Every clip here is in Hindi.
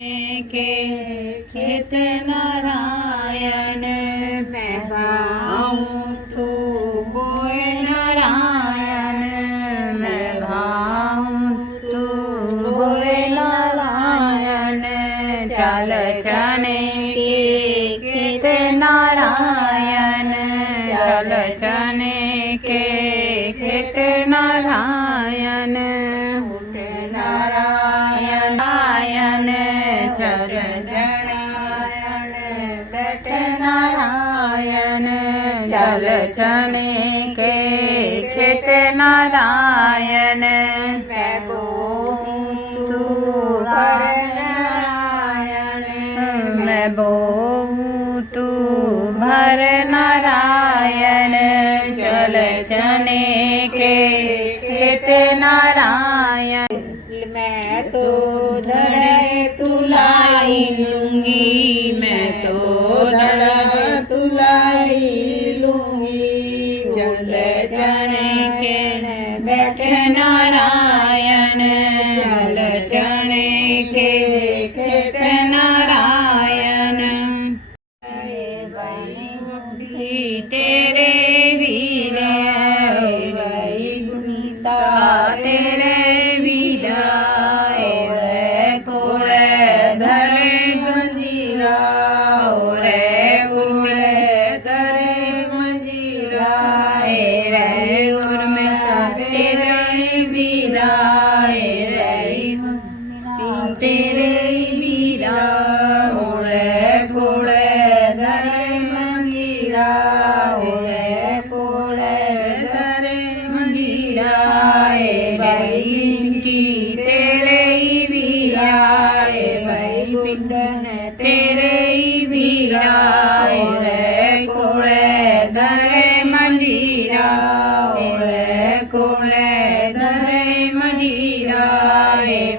के खेत नारायण मैं भाऊं तू बोए नारायण मैं भाऊं तू बोए नारायण चल चने के खेत नारायण चल चने के खेत नारायण उठ नारायण नारायण चल जनायण बैठ नारायण चल चने के खेत नारायण मैं बोऊं तू भर नारायण मैं बोऊं तू भर नारायण चल चने के खेत नारायण मैं तो धड़े तुलाई लूंगी मैं तो धड़ा तुलाई लूंगी चल चने के बैठ नारायण चल चने के खेत नारायण तेरे वीर सुनीता तेरे तेरे वीरा ओले कोले धरे मंगीरा ओले कोले धरे मंगीरा भाई की तेरे वीरा भाई पिंडन तेरे वीरा ओले कोले धरे मंगीरा ओले कोले धरे मंगीरा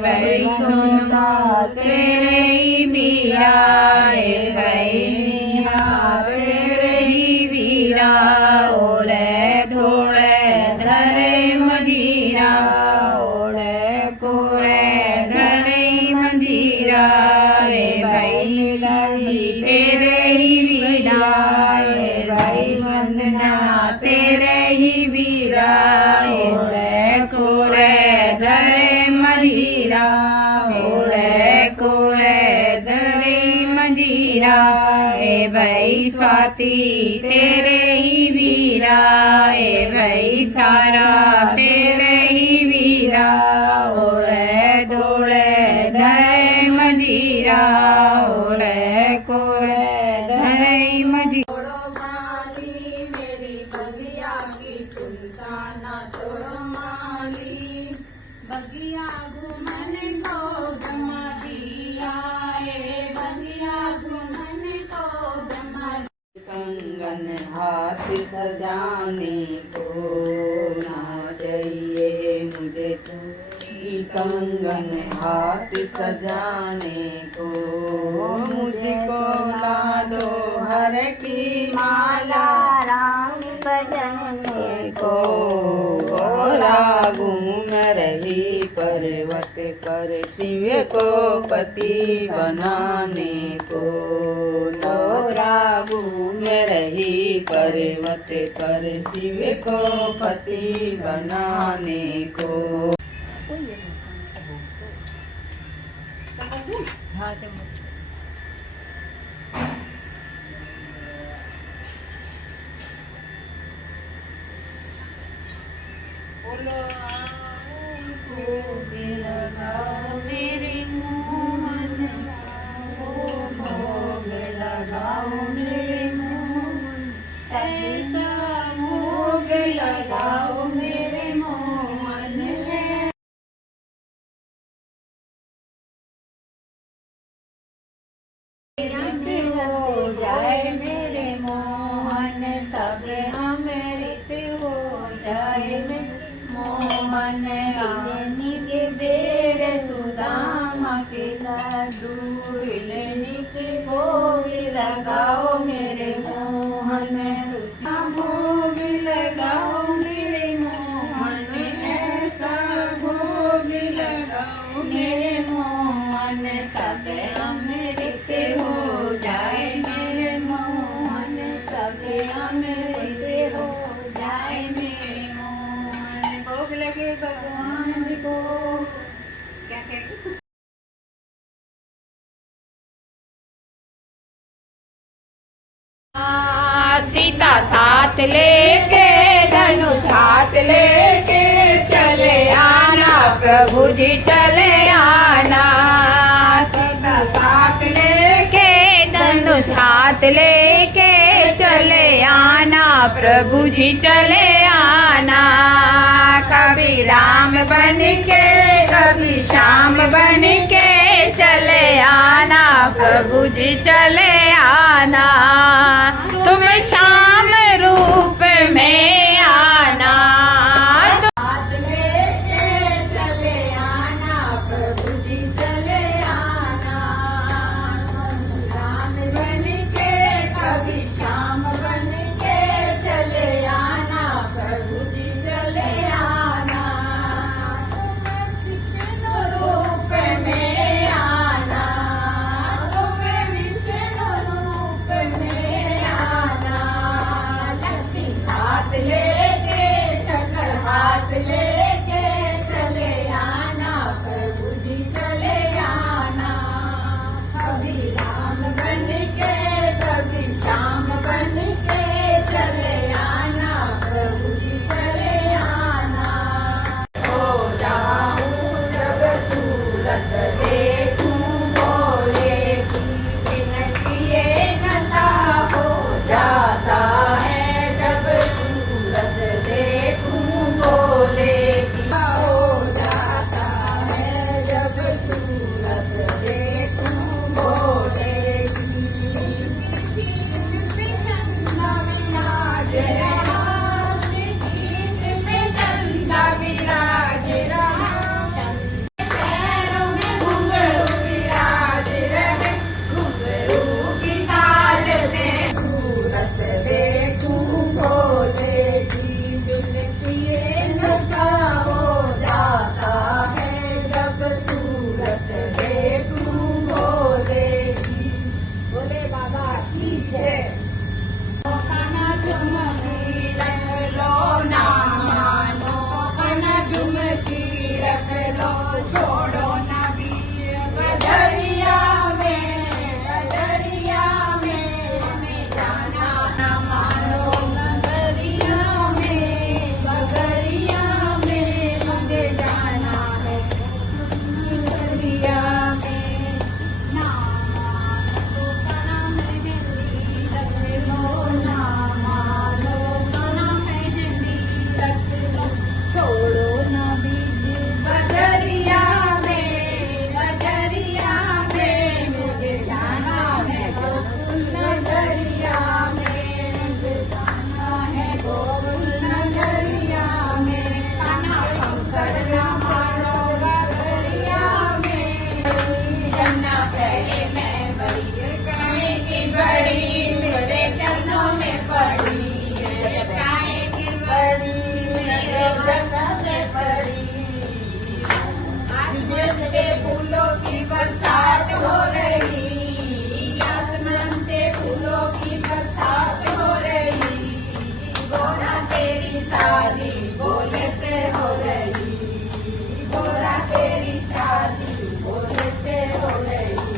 भाई सुनता तेरे ही वीरा भाई तेरे ही वीरा ओले धोले धरे मंजीरा ओले कोरे धरे मंजीरा भाई तेरे ही वीरा भाई वंदना तेरे ही वीरा ओले कोरे धरे मंजीरा ओले कोले धरे मंजीरा भाई स्वाति तेरे ही वीरा भाई सारा तेरे ही वीरा ओले धोले धरे मंजीरा ओले कोले धरे मंजीरा मेरी बगिया की तुलसाना तोड़ो माली बगिया घूमन को जमा दिया बगिया घूमन को जमा कंगन हाथ सजाने को ना चाहिए मुझे तू कंगन हाथ सजाने को मुझको ला दो हर की माला राम बजाने को घूम रही पर्वत पर शिव को पति बनाने को नौरा घूम रही पर्वत पर शिव को पति बनाने को बोलो भोग लगाओ मेरे मोहन भोग लगाओ मेरे मोहन ऐसा भोग लगाओ मेरे मोहन हो जाए मेरे मोहन सब अमृत हो जाए मोहन निज बेर सुदामा के लाडू नीचे भोग लगाओ मेरे मोहन रुचा भोग लगाओ मेरे मोहन ऐसा भोग लगाओ मेरे मोहन सब सीता साथ लेके धनुष हाथ लेके चले आना प्रभु जी चले आना। सीता साथ लेके धनुष हाथ लेके चले आना प्रभु जी चले आना। कभी राम बन के कभी श्याम बन के चले आना प्रभु जी चले आना। तुम श्याम रूप में आना। हाथ लेके चले आना प्रभु जी चले आना। राम बन के कभी श्याम बन के चले आना प्रभु जी चले आना। विष्णु रूप में आना। तुम विष्णु रूप में आना। लक्ष्मी हाथ लेके चक्र हाथ लेके चले आना प्रभु जी चले आना। कभी राम बन के कभी श्याम बन के चले आना प्रभु जी चले आना। हो जाऊं जब सूरत देखूं भोले की बिन किए नशा हो जाता है। जब सूरत देखूं भोले की हो जाता है। जब सूरत देखूं भोले की। चंदा विराज रहा चंदा विराज रहा। पैरों में घुंघरू विराज रहे घुंघरू की ताल में। सूरत देखूं भोले की बिन किए नशा हो जाता है। जब सूरत देखूं भोले की। भोले बाबा की जय। काना झुमकी रख लो ना मानो। काना झुमकी रख लो छोड़ो ना वीर। बजरिया में हमें जाना ना मानो। नगरिया में बगरिया में मुझे जाना है। नगरिया में ना मानो काना मेहंदी रख लो ना मानो। काना मेहंदी रख लो छोड़ो ना बीज। बजरिया में मुझे जाना है गोकुल नगरिया में। मुझे जाना है गोकुल नगरिया में। काना पंकड़ ना मारो बगरिया में। जन्ना कहे मैं बड़ी काहे की बड़ी मेरे चरणों में पड़ी। काहे की बड़ी मेरे चरणों में पड़ी। आसमान से फूलों की बरसात हो रही। आसमान से फूलों की बरसात हो रही। गोरा तेरी शादी बोले से हो रही। गोरा तेरी शादी बोले से हो रही।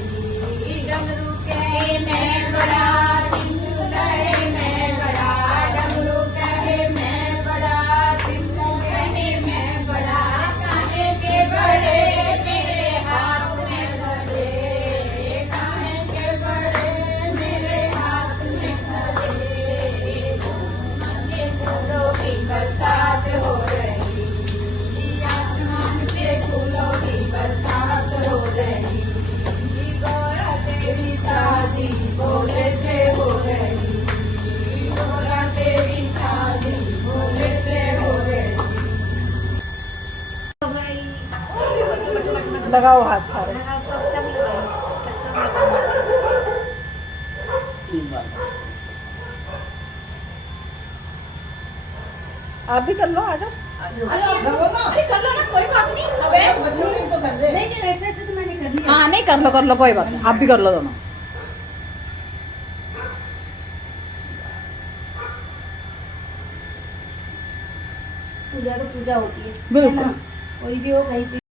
डमरू कहे मैं बड़ा सिंधु कहे मैं बड़ा। डमरू कहे मैं बड़ा सिंधु कहे मैं बड़ा। काहे के बड़े मेरे हाथ में धरे। काहे के बड़े मेरे हाथ में धरे। आसमान से फूलों की बरसात हो रही। आसमान से फूलों की बरसात हो रही। गोरा तेरी शादी बोले से हो रही। गोरा तेरी शादी बोले से हो रही। लगाओ हाथ सारे। आप भी कर लो आ जाओ। अरे कर लो ना कोई बात नहीं। सब है बच्चों की तो कर दे। नहीं वैसे तो मैंने कर दिया। हाँ नहीं कर लो कोई बात नहीं। आप भी कर लो दोनों। पूजा तो पूजा होती है बिल्कुल। कोई भी हो कहीं पे